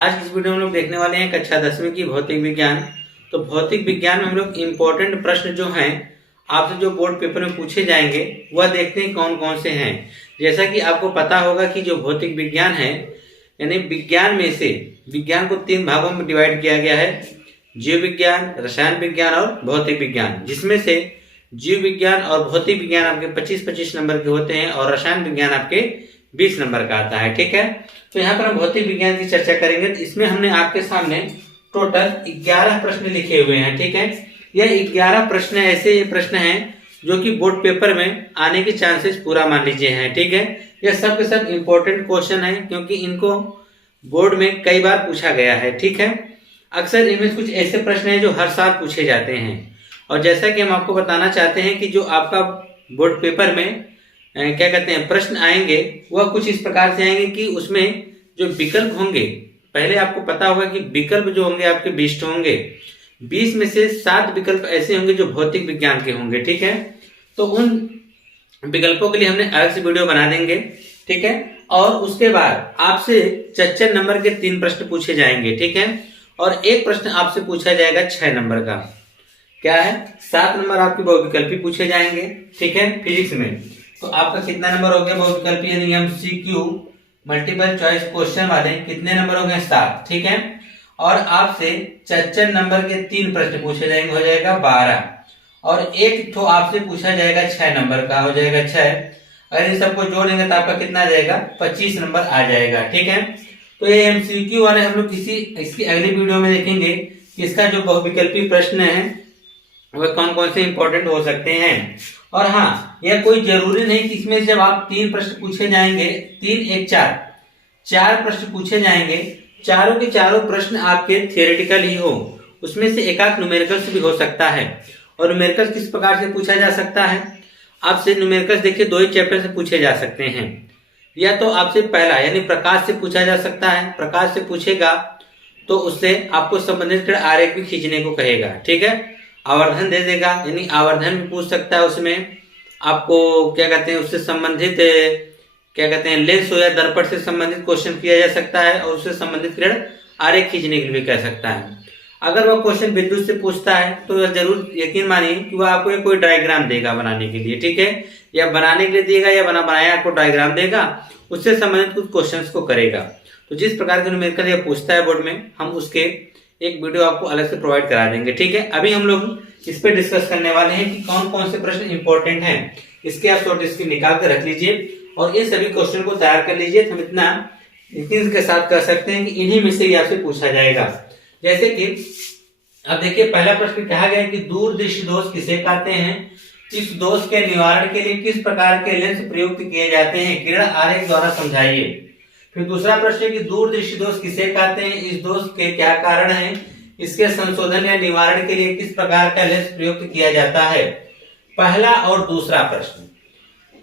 आज की इस वीडियो में हम लोग देखने वाले हैं कक्षा 10वीं की भौतिक विज्ञान। तो भौतिक विज्ञान में हम लोग इम्पोर्टेंट प्रश्न जो हैं आपसे जो बोर्ड पेपर में पूछे जाएंगे वह देखते हैं कौन कौन से हैं। जैसा कि आपको पता होगा कि जो भौतिक विज्ञान है यानी विज्ञान में से विज्ञान को 3 भागों में डिवाइड किया गया है, जीव विज्ञान, रसायन विज्ञान और भौतिक विज्ञान, जिसमें से जीव विज्ञान और भौतिक विज्ञान आपके 25-25 नंबर के होते हैं और रसायन विज्ञान आपके 20 नंबर का आता है। ठीक है, तो यहाँ पर हम भौतिक विज्ञान की चर्चा करेंगे। तो इसमें हमने आपके सामने टोटल 11 प्रश्न लिखे हुए हैं। ठीक है, यह 11 प्रश्न ऐसे प्रश्न हैं जो कि बोर्ड पेपर में आने के चांसेस पूरा मान लीजिए हैं। ठीक है, यह सब के सब इम्पोर्टेंट क्वेश्चन है क्योंकि इनको बोर्ड में कई बार पूछा गया है। ठीक है, अक्सर इनमें कुछ ऐसे प्रश्न हैं जो हर साल पूछे जाते हैं और जैसा कि हम आपको बताना चाहते हैं कि जो आपका बोर्ड पेपर में क्या कहते हैं प्रश्न आएंगे वह कुछ इस प्रकार से आएंगे कि उसमें जो विकल्प होंगे, पहले आपको पता होगा कि विकल्प जो होंगे आपके 20 होंगे, 20 में से 7 विकल्प ऐसे होंगे जो भौतिक विज्ञान के होंगे। ठीक है, तो उन विकल्पों के लिए हमने अलग से वीडियो बना देंगे। ठीक है, और उसके बाद आपसे 4 नंबर के 3 प्रश्न पूछे जाएंगे। ठीक है, और एक प्रश्न आपसे पूछा जाएगा 6 नंबर का, क्या है 7 नंबर आपके बहुविकल्पी पूछे जाएंगे। ठीक है, फिजिक्स में तो आपका कितना नंबर हो गया बहुविकल्पी यानी MCQ मल्टीपल चॉइस क्वेश्चन वाले कितने नंबर हो गए 7। ठीक है, और आपसे 4 नंबर के 3 प्रश्न पूछे जाएंगे, हो जाएगा 12, और एक तो आपसे पूछा जाएगा 6 नंबर का, हो जाएगा 6। अगर इन सबको जोड़ेंगे तो आपका कितना आ जाएगा 25 नंबर आ जाएगा। ठीक है, तो ये MCQ वाले हम लोग इसकी अगली वीडियो में देखेंगे कि इसका जो बहुविकल्पी प्रश्न है वह कौन कौन से इंपॉर्टेंट हो सकते हैं। और हाँ, यह कोई जरूरी नहीं कि इसमें जब आप 3 प्रश्न पूछे जाएंगे, 3 1 4 प्रश्न पूछे जाएंगे, चारों के चारों प्रश्न आपके थियोरेटिकल ही हो, उसमें से एक आध न्यूमेरिकल्स भी हो सकता है। और न्यूमेरिकल्स किस प्रकार से पूछा जा सकता है, आपसे न्यूमेरिकल्स देखिए 2 ही चैप्टर से पूछे जा सकते हैं। या तो आपसे पहला यानी प्रकाश से पूछा जा सकता है, प्रकाश से पूछेगा तो उससे आपको संबंधित आरेख भी खींचने को कहेगा। ठीक है, आवर्धन दे देगा यानी आवर्धन भी पूछ सकता है, उसमें आपको क्या कहते हैं उससे संबंधित क्या कहते हैं लेंस हो या दर्पण से संबंधित क्वेश्चन किया जा सकता है और उससे संबंधित किरण आरेख खींचने के लिए भी कह सकता है। अगर वह क्वेश्चन विद्युत से पूछता है तो जरूर यकीन मानिए कि वह आपको कोई डायग्राम देगा बनाने के लिए। ठीक है, या बनाने के लिए देगा या बनाया आपको डायग्राम देगा, उससे संबंधित कुछ क्वेश्चन को करेगा। तो जिस प्रकार के न्यूमेरिकल यह पूछता है बोर्ड में, हम उसके एक वीडियो आपको अलग से प्रोवाइड करा देंगे। ठीक है, अभी हम लोग इस पे डिस्कस करने वाले हैं कि कौन कौन से प्रश्न इंपॉर्टेंट हैं। इसके आप शॉर्ट लिस्ट निकाल कर रख लीजिए और इन सभी क्वेश्चन को तैयार कर लीजिए। हम इतना यकीन के साथ कर सकते हैं कि इन्हीं में से ही आपसे पूछा जाएगा। जैसे कि अब देखिए पहला प्रश्न कहा गया है कि दूरदृष्टि दोष किसे कहते हैं, इस दोष के निवारण के लिए किस प्रकार के लेंस प्रयुक्त किए जाते हैं, किरण आरेख द्वारा समझाइए। फिर दूसरा प्रश्न है कि दूरदृष्टि दोष किसे कहते हैं, इस दोष के क्या कारण हैं, इसके संशोधन या निवारण के लिए किस प्रकार का लेंस प्रयुक्त किया जाता है। पहला और दूसरा प्रश्न,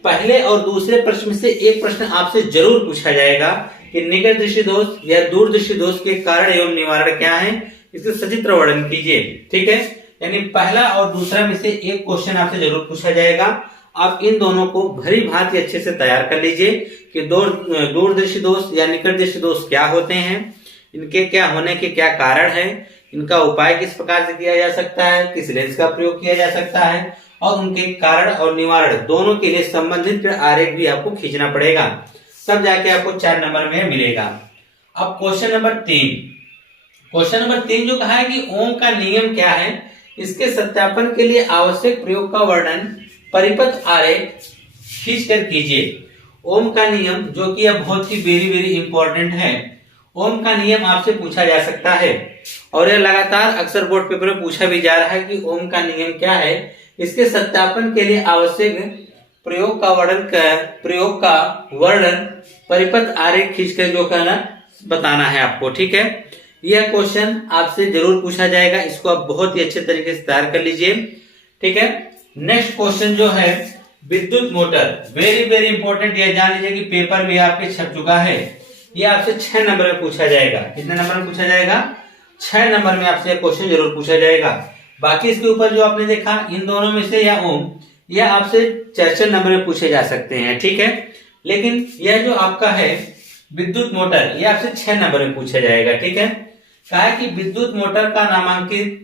पहले और दूसरे प्रश्न में से एक प्रश्न आपसे जरूर पूछा जाएगा कि निकट दृष्टि दोष या दूरदृष्टि दोष के कारण एवं निवारण क्या है, इसके सचित्र वर्णन कीजिए। ठीक है, यानी पहला और दूसरा में से एक क्वेश्चन आपसे जरूर पूछा जाएगा। आप इन दोनों को भली भांति अच्छे से तैयार कर लीजिए कि दूरदृष्टि दोष या निकट दृष्टि दोष क्या होते हैं, इनके क्या होने के क्या कारण है, इनका उपाय किस प्रकार से किया जा सकता है, किस लेंस का प्रयोग किया जा सकता है, और उनके कारण और निवारण दोनों के लिए संबंधित आरेख भी आपको खींचना पड़ेगा, तब जाके आपको 4 नंबर में मिलेगा। अब क्वेश्चन नंबर 3 जो कहा है कि ओम का नियम क्या है, इसके सत्यापन के लिए आवश्यक प्रयोग का वर्णन परिपथ आरेख खींच कर कीजिए। ओम का नियम जो कि अब बहुत ही वेरी इंपॉर्टेंट है, ओम का नियम आपसे पूछा जा सकता है और यह लगातार अक्सर बोर्ड पेपर में पूछा भी जा रहा है कि ओम का नियम क्या है, इसके सत्यापन के लिए आवश्यक प्रयोग का वर्णन परिपथ आरेख खींचकर जो कहना बताना है आपको। ठीक है, यह क्वेश्चन आपसे जरूर पूछा जाएगा, इसको आप बहुत ही अच्छे तरीके से तैयार कर लीजिए। ठीक है, नेक्स्ट क्वेश्चन जो है विद्युत मोटर, वेरी इंपॉर्टेंट, यह जान लीजिए कि पेपर में आपके छप चुका है। यह आपसे 6 नंबर में पूछा जाएगा। कितने नंबर में पूछा जाएगा 6 नंबर में आपसे क्वेश्चन जरूर पूछा जाएगा। बाकी इसके ऊपर जो आपने देखा इन दोनों में से या ओम, यह आपसे 4 नंबर में पूछे जा सकते हैं। ठीक है, लेकिन यह जो आपका है विद्युत मोटर, ये आपसे 6 नंबर में पूछा जाएगा। ठीक है, कहा है कि विद्युत मोटर का नामांकित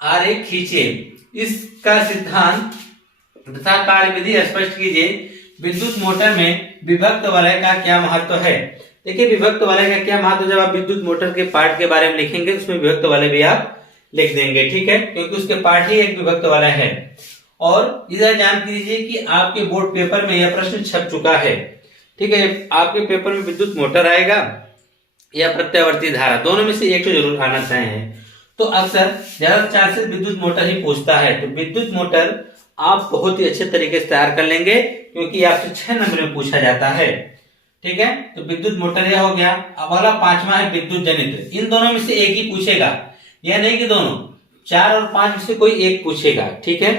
आरेख खींचे, इसका सिद्धांत तथा कार्यविधि स्पष्ट कीजिए। विद्युत मोटर में विभक्त वलय का क्या महत्व है। देखिए विभक्त वलय का क्या महत्व, जब आप विद्युत मोटर के पार्ट के बारे में लिखेंगे उसमें विभक्त वलय भी आप लिख देंगे। ठीक है, क्योंकि उसके पार्ट ही एक विभक्त वलय है। और इधर जान लीजिए कि आपके बोर्ड पेपर में यह प्रश्न छप चुका है। ठीक है, आपके पेपर में विद्युत मोटर आएगा या प्रत्यावर्ती धारा, दोनों में से एक तो जरूर आना तय है। तो अक्सर ज्यादा चांसेस विद्युत मोटर ही पूछता है। तो विद्युत मोटर आप बहुत ही अच्छे तरीके से तैयार कर लेंगे, क्योंकि आपसे 6 नंबर में पूछा जाता है। ठीक है, तो विद्युत मोटर यह हो गया। अब अगला 5वां है विद्युत जनित्र। इन दोनों में से एक ही पूछेगा, यह नहीं कि दोनों, 4 और 5 में से कोई एक पूछेगा। ठीक है,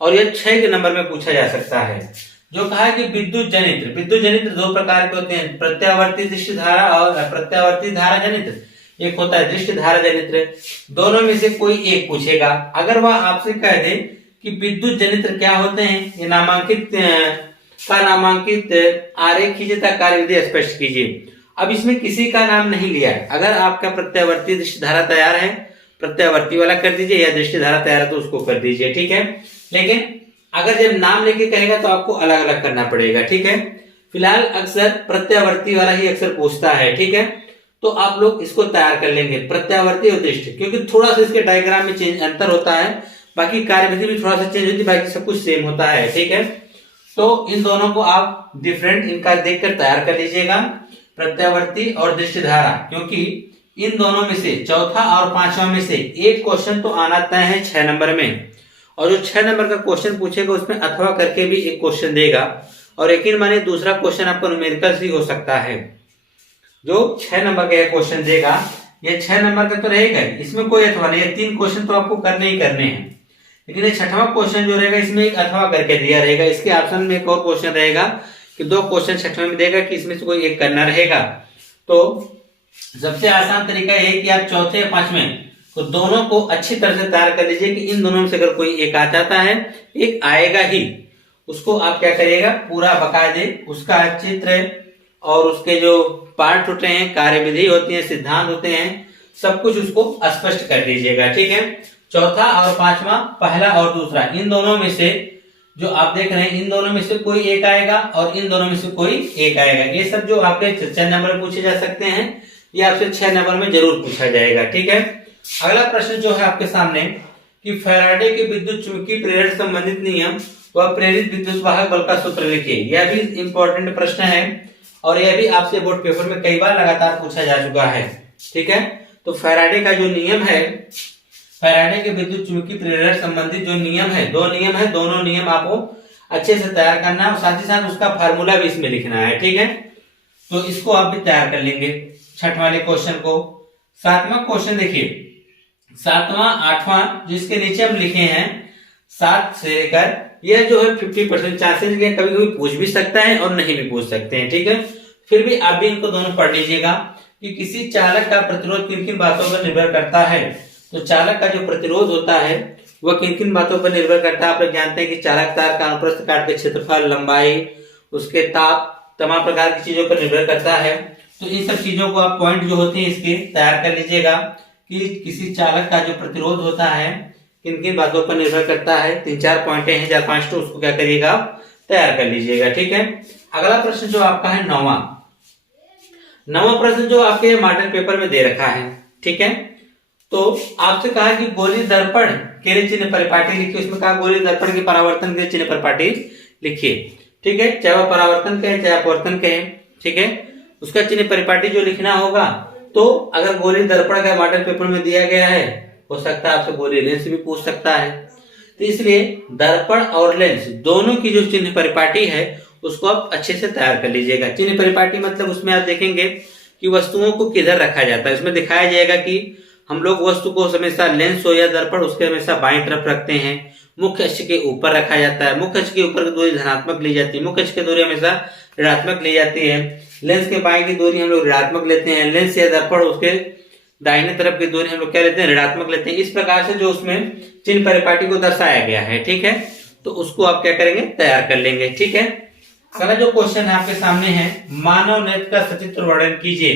और यह 6 के नंबर में पूछा जा सकता है। जो कहा है कि विद्युत जनित्र, विद्युत जनित्र 2 प्रकार के होते हैं, प्रत्यावर्ती दृष्टि धारा और प्रत्यावर्ती धारा जनित्र। एक होता है दृष्टि धारा जनित्र, दोनों में से कोई एक पूछेगा। अगर वह आपसे कह दे कि विद्युत जनित्र क्या होते हैं, ये नामांकित आरेख खींचे तथा कार्यविधि स्पष्ट कीजिए। अब इसमें किसी का नाम नहीं लिया है। अगर आपका प्रत्यावर्ती दृष्टि धारा तैयार है, प्रत्यावर्ती वाला कर दीजिए, या दृष्टि धारा तैयार है तो उसको कर दीजिए। ठीक है, लेकिन अगर जब नाम लेके कहेगा तो आपको अलग अलग करना पड़ेगा। ठीक है, फिलहाल अक्सर प्रत्यावर्ती वाला ही अक्सर पूछता है। ठीक है, तो आप लोग इसको तैयार कर लेंगे, प्रत्यावर्ती और दृष्टि, क्योंकि थोड़ा सा इसके डायग्राम में चेंज अंतर होता है, बाकी कार्यविधि भी थोड़ा सा चेंज होती है, बाकी सब कुछ सेम होता है। ठीक है, तो इन दोनों को आप डिफरेंट इनका देखकर तैयार कर लीजिएगा, प्रत्यावर्ती और दृष्टि धारा, क्योंकि इन दोनों में से चौथा और 5वां में से एक क्वेश्चन तो आना तय है 6 नंबर में। और जो 6 नंबर का क्वेश्चन पूछेगा उसमें अथवा करके भी एक क्वेश्चन देगा, और यकीन मानिए दूसरा क्वेश्चन आपका न्यूमेरिकल ही हो सकता है। जो 6 नंबर का क्वेश्चन देगा, ये 6 नंबर का तो रहेगा, इसमें कोई अथवा नहीं है। 3 क्वेश्चन तो आपको करने ही करने हैं, लेकिन ये 6वां क्वेश्चन जो रहेगा इसमें एक अथवा करके दिया रहेगा। इसके ऑप्शन में एक और क्वेश्चन रहेगा कि 2 क्वेश्चन 6वें में देगा कि इसमें से कोई एक करना रहेगा। तो सबसे आसान तरीका यह है कि आप चौथे या 5वें तो दोनों को अच्छी तरह से तैयार कर लीजिए कि इन दोनों में से अगर कोई एक आ जाता है, एक आएगा ही, उसको आप क्या करिएगा, पूरा बकायदे उसका चित्र और उसके जो पार्ट होते हैं, कार्यविधि होती है, सिद्धांत होते हैं, सब कुछ उसको स्पष्ट कर दीजिएगा। ठीक है, चौथा और 5वां, पहला और दूसरा, इन दोनों में से जो आप देख रहे हैं, इन दोनों में से कोई एक आएगा और इन दोनों में से कोई एक आएगा। ये सब जो आपके 6 नंबर में पूछे जा सकते हैं, ये आपसे 6 नंबर में जरूर पूछा जाएगा। ठीक है, अगला प्रश्न जो है आपके सामने कि फैराडे के विद्युत चुंबकीय प्रेरण संबंधित नियम व प्रेरित विद्युत वाहक बल का सूत्र लिखिए। यह भी इंपॉर्टेंट प्रश्न है और यह भी आपसे बोर्ड पेपर में कई बार लगातार पूछा जा चुका है। ठीक है, तो फैराडे का जो नियम है, फैराडे के विद्युत चुंबकीय प्रेरण संबंधित जो नियम है, 2 नियम है, दोनों नियम आपको अच्छे से तैयार करना है और साथ ही साथ उसका फार्मूला भी इसमें लिखना है। ठीक है, तो इसको आप भी तैयार कर लेंगे 6 वाले क्वेश्चन को। 7वां क्वेश्चन देखिए, 7वां 8वां जिसके नीचे हम लिखे हैं 7 से लेकर, यह जो है 50% चांसेस है, कभी कभी पूछ भी सकता है और नहीं भी पूछ सकते हैं। ठीक है, फिर भी आप भी इनको दोनों पढ़ लीजिएगा कि किसी चालक का प्रतिरोध किन किन बातों पर निर्भर करता है। तो चालक का जो प्रतिरोध होता है वह किन किन बातों पर निर्भर करता है। आप लोग जानते हैं कि चालक तार का अनुप्रस्थ काट के क्षेत्रफल, लंबाई, उसके ताप, तमाम प्रकार की चीजों पर निर्भर करता है। तो इन सब चीजों को आप पॉइंट जो होते हैं इसके तैयार कर लीजिएगा कि किसी चालक का जो प्रतिरोध होता है किन किन बातों पर निर्भर करता है। 3-4 पॉइंट हैं, 4-5 तो उसको क्या करिएगा, तैयार कर लीजिएगा। ठीक है, अगला प्रश्न जो आपका है 9वां प्रश्न जो आपके मॉडल पेपर में दे रखा है। ठीक है, तो आपसे कहा कि गोली दर्पण के लिए चिन्ह परिपाटी लिखिए। उसमें कहा गोली दर्पण के परावर्तन के लिए चिन्ह परिपाटी लिखिए। ठीक है, चाहे वह परावर्तन कहे चाहे अपवर्तन कहे। ठीक है, उसका चिन्ह परिपाटी जो लिखना होगा, तो अगर गोली दर्पण का मॉडल पेपर में दिया गया है, हो सकता है आपसे गोली लेंस भी पूछ सकता है। तो इसलिए दर्पण और लेंस दोनों की जो चिन्ह परिपाटी है उसको आप अच्छे से तैयार कर लीजिएगा। चिन्ह परिपाटी मतलब उसमें आप देखेंगे कि वस्तुओं को किधर रखा जाता है। इसमें दिखाया जाएगा कि हम लोग वस्तु को हमेशा लेंस हो या दर्पण उसके हमेशा बाईं तरफ रखते हैं। मुख्य अक्ष के ऊपर रखा जाता है, मुख्य अक्ष के ऊपर की दूरी धनात्मक ली जाती है, मुख्य अक्ष की दूरी हमेशा ऋणात्मक ली जाती है। लेंस के बाएं की दूरी हम लोग ऋणात्मक लेते हैं, लेंस या दर्पण उसके दाहिने तरफ की दूरी हम लोग क्या लेते हैं, ऋणात्मक लेते हैं। इस प्रकार से जो उसमें चिन्ह परिपाटी को दर्शाया गया है। ठीक है, तो उसको आप क्या करेंगे, तैयार कर लेंगे। ठीक है, अगला जो क्वेश्चन है आपके सामने है, मानव नेत्र का सचित्र वर्णन कीजिए।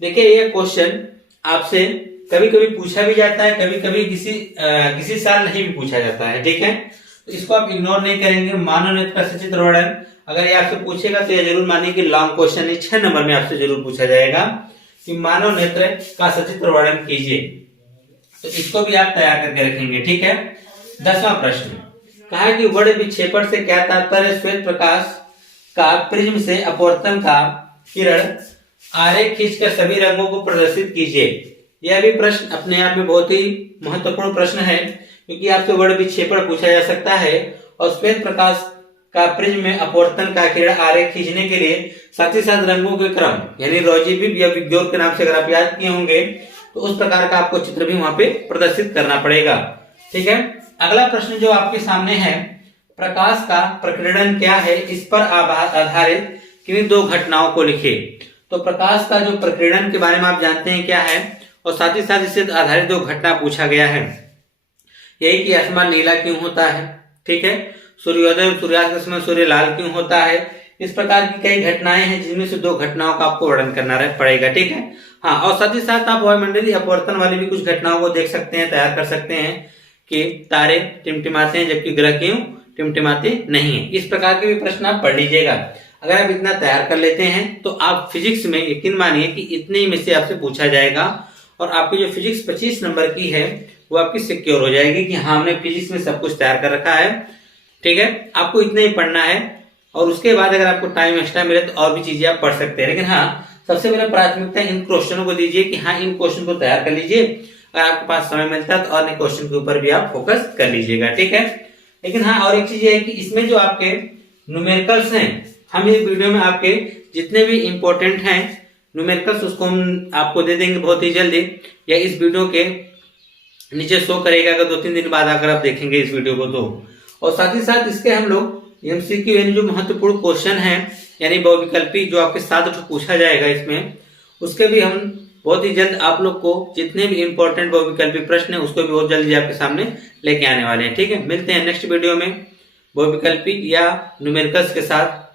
देखिए ये क्वेश्चन आपसे कभी कभी पूछा भी जाता है, कभी कभी किसी साल नहीं भी पूछा जाता है, ठीक है। तो इसको आप इग्नोर नहीं करेंगे। मानव नेत्र का सचित्र वर्णन अगर ये आपसे पूछेगा तो ये जरूर मानिए कि लॉन्ग क्वेश्चन 6 नंबर में आपसे जरूर पूछा जाएगा कि मानव नेत्र का सचित्र वर्णन कीजिए। तो इसको भी आप तैयार करके रखेंगे, ठीक है। 10वां प्रश्न कहा है कि वर्ण विक्षेपण से क्या तात्पर्य, श्वेत प्रकाश का प्रिज्म से अपवर्तन का किरण आरेख खींचकर सभी रंगों को प्रदर्शित कीजिए। यह भी प्रश्न अपने आप में बहुत ही महत्वपूर्ण प्रश्न है, क्योंकि आपसे वर्ण विक्षेपण पूछा जा सकता है और श्वेत प्रकाश का प्रिज्म में अपवर्तन का किरण आरेख खींचने के लिए साथ ही साथ रंगों के क्रम यानी रोजीबिब या विग्योर के नाम से अगर आप याद किए होंगे तो उस प्रकार का आपको चित्र भी वहां पे प्रदर्शित करना पड़ेगा, ठीक है। अगला प्रश्न जो आपके सामने है, प्रकाश का प्रकीर्णन क्या है, इस पर आधारित किन्हीं 2 घटनाओं को लिखे। तो प्रकाश का जो प्रकीर्णन के बारे में आप जानते हैं क्या है, और साथ ही साथ इससे आधारित 2 घटना पूछा गया है। यही कि आसमान नीला क्यों होता है, ठीक है, सूर्योदय और सूर्यास्त के समय सूर्य लाल क्यों होता है। इस प्रकार की कई घटनाएं हैं जिनमें से 2 घटनाओं का आपको वर्णन करना पड़ेगा, ठीक है। हाँ, और साथ ही साथ आप वायुमंडलीय अपवर्तन वाली भी कुछ घटनाओं को देख सकते हैं, तैयार कर सकते हैं कि तारे टिमटिमाते हैं जबकि ग्रह क्यों टिमटिमाते नहीं है। इस प्रकार के भी प्रश्न आप पढ़ लीजिएगा। अगर आप इतना तैयार कर लेते हैं तो आप फिजिक्स में यकीन मानिए कि इतने ही में से आपसे पूछा जाएगा और आपकी जो फिजिक्स 25 नंबर की है वो आपकी सिक्योर हो जाएगी कि हाँ हमने फिजिक्स में सब कुछ तैयार कर रखा है, ठीक है। आपको इतना ही पढ़ना है और उसके बाद अगर आपको टाइम एक्स्ट्रा मिले तो और भी चीजें आप पढ़ सकते हैं, लेकिन हाँ सबसे पहले प्राथमिकता इन क्वेश्चनों को दीजिए कि हाँ इन क्वेश्चन को तैयार कर लीजिए। अगर आपके पास समय मिलता है तो अन्य क्वेश्चन के ऊपर भी आप फोकस कर लीजिएगा, ठीक है। लेकिन हाँ और एक चीज है कि इसमें जो आपके न्यूमेरिकल्स हैं, हम इस वीडियो में आपके जितने भी इंपॉर्टेंट हैं न्यूमेरिकल्स उसको हम आपको दे देंगे बहुत ही जल्दी, या इस वीडियो के नीचे शो करेगा अगर 2-3 दिन बाद अगर आप देखेंगे इस वीडियो को तो। और साथ ही साथ इसके हम लोग एमसीक्यू यानी जो महत्वपूर्ण क्वेश्चन है यानी बहुविकल्पी जो आपके 7 पूछा जाएगा इसमें, उसके भी हम बहुत ही जल्द आप लोग को जितने भी इंपॉर्टेंट बहुविकल्पी प्रश्न है उसको भी बहुत जल्दी आपके सामने लेके आने वाले हैं, ठीक है। मिलते हैं नेक्स्ट वीडियो में बहुविकल्पी या न्यूमेरिकल्स के साथ।